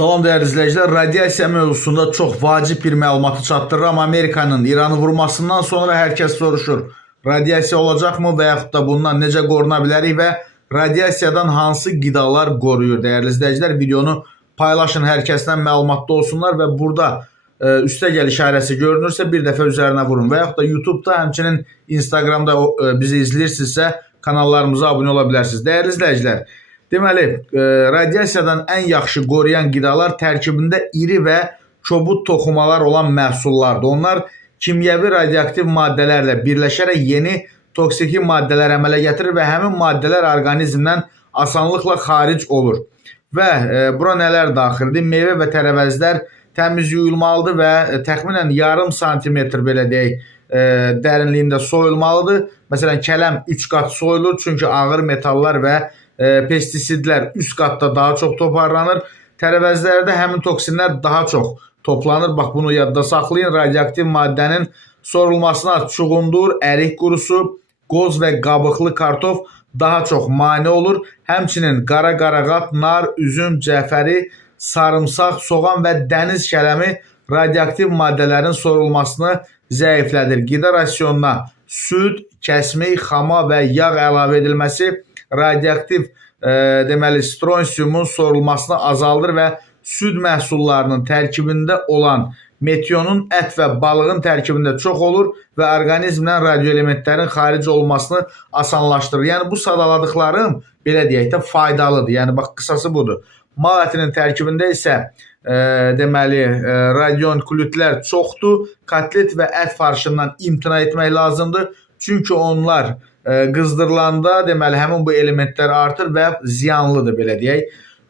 Salam dəyərli izləyicilər, radiasiya mövzusunda çox vacib bir məlumatı çatdırıram. Amerikanın İranı vurmasından sonra hər kəs soruşur, radiasiya olacaqmı və yaxud da bundan necə qoruna bilərik və radiasiyadan hansı qidalar qoruyur? Dəyərli izləyicilər, videonu paylaşın, hər kəsdən məlumatlı olsunlar və burada üstəgəl işarəsi görünürsə bir dəfə üzərinə vurun və yaxud da YouTube'da, həmçinin Instagramda bizi izləyirsinizsə kanallarımıza abunə ola bilərsiniz. Dəyərli izləyicilər, deməli, radiasiyadan ən yaxşı qoruyan qidalar tərkibində iri və kobud toxumalar olan məhsullardır. Onlar kimyəvi radioaktiv maddələrlə birləşərək yeni toksiki maddələr əmələ gətirir və həmin maddələr orqanizmdən asanlıqla xaric olur. Və bura nələr daxildir? Meyvə və tərəvəzlər təmiz yuyulmalıdır və təxminən yarım santimetr belə deyək, dərinliyində soyulmalıdır. Məsələn, kələm 3 qat soyulur, çünki ağır metallar və pestisidlər üst qatda daha çox toparlanır. Tərəvəzlərdə həmin toksinlər daha çox toplanır. Bax, bunu yadda saxlayın. Radioaktiv maddənin sorulmasına çuğundur, ərik qurusu, qoz və qabıqlı kartof daha çox mane olur. Həmçinin qara qarağat, nar, üzüm, cəfəri, sarımsaq, soğan və dəniz kələmi radioaktiv maddələrin sorulmasını zəiflədir. Qida rasionuna süd, kəsmik, xama və yağ əlavə edilməsi radioaktiv deməli stronsiumun sorulmasını azaldır və süd məhsullarının tərkibində olan metionun ət və balığın tərkibində çox olur və orqanizmdən radioelementlərin xaric olmasını asanlaşdırır. Yəni bu sadaladıqlarım belə deyək də faydalıdır. Yəni bax, qısası budur. Mal ətinin tərkibində isə deməli radionukleidlər çoxdur. Kotlet və ət farşından imtina etmək lazımdır. Çünki onlar qızdırılanda deməli həmin bu elementlər artır və ziyanlıdır belə deyək.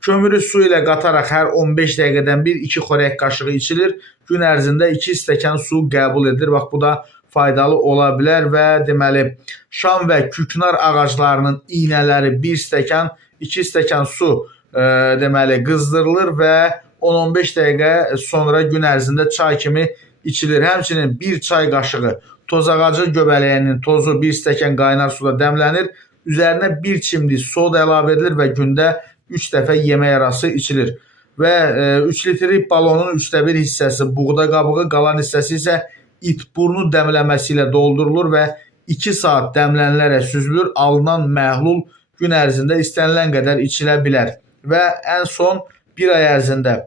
Kömürü su ilə qataraq hər 15 dəqiqədən bir 2 xörək qaşığı içilir. Gün ərzində 2 stəkan su qəbul edilir. Bax, bu da faydalı ola bilər və deməli şam və küknar ağaclarının iynələri 1 stəkan, 2 stəkan su deməli qızdırılır və 10-15 dəqiqə sonra gün ərzində çay kimi içilir. Həmçinin 1 çay qaşığı toz ağacı göbələyinin tozu 1 stəkan qaynar suda dəmlənir. Üzərinə 1 çimdik soda əlavə edilir və gündə 3 dəfə yemək arası içilir. Və 3 litrik balonun 1/3 hissəsi buğda qabığı, qalan hissəsi isə it burnu dəmləməsi ilə doldurulur və 2 saat dəmlənilərək süzülür. Alınan məhlul gün ərzində istənilən qədər içilə bilər. Və ən son 1 ay ərzində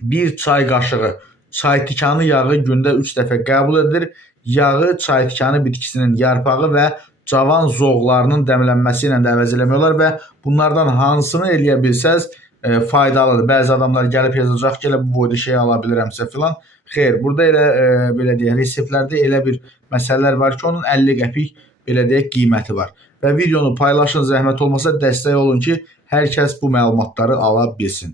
1 çay qaşığı çay tikanı yağı gündə 3 dəfə qəbul edilir. Yağı çay tikanı bitkisinin yarpağı və cavan zoğlarının dəmlənməsi ilə də əvəz eləmək olar və bunlardan hansını eləyə bilsəz faydalıdır. Bəzi adamlar gəlib yazacaq ki, elə bu boyda şey ala bilirəmsə filan. Xeyr, burada elə belə deyək, reseptlərdə elə bir məsələlər var ki, onun 50 qəpik belə deyək qiyməti var. Və videonu paylaşın, zəhmət olmasa dəstək olun ki, hər kəs bu məlumatları ala bilsin.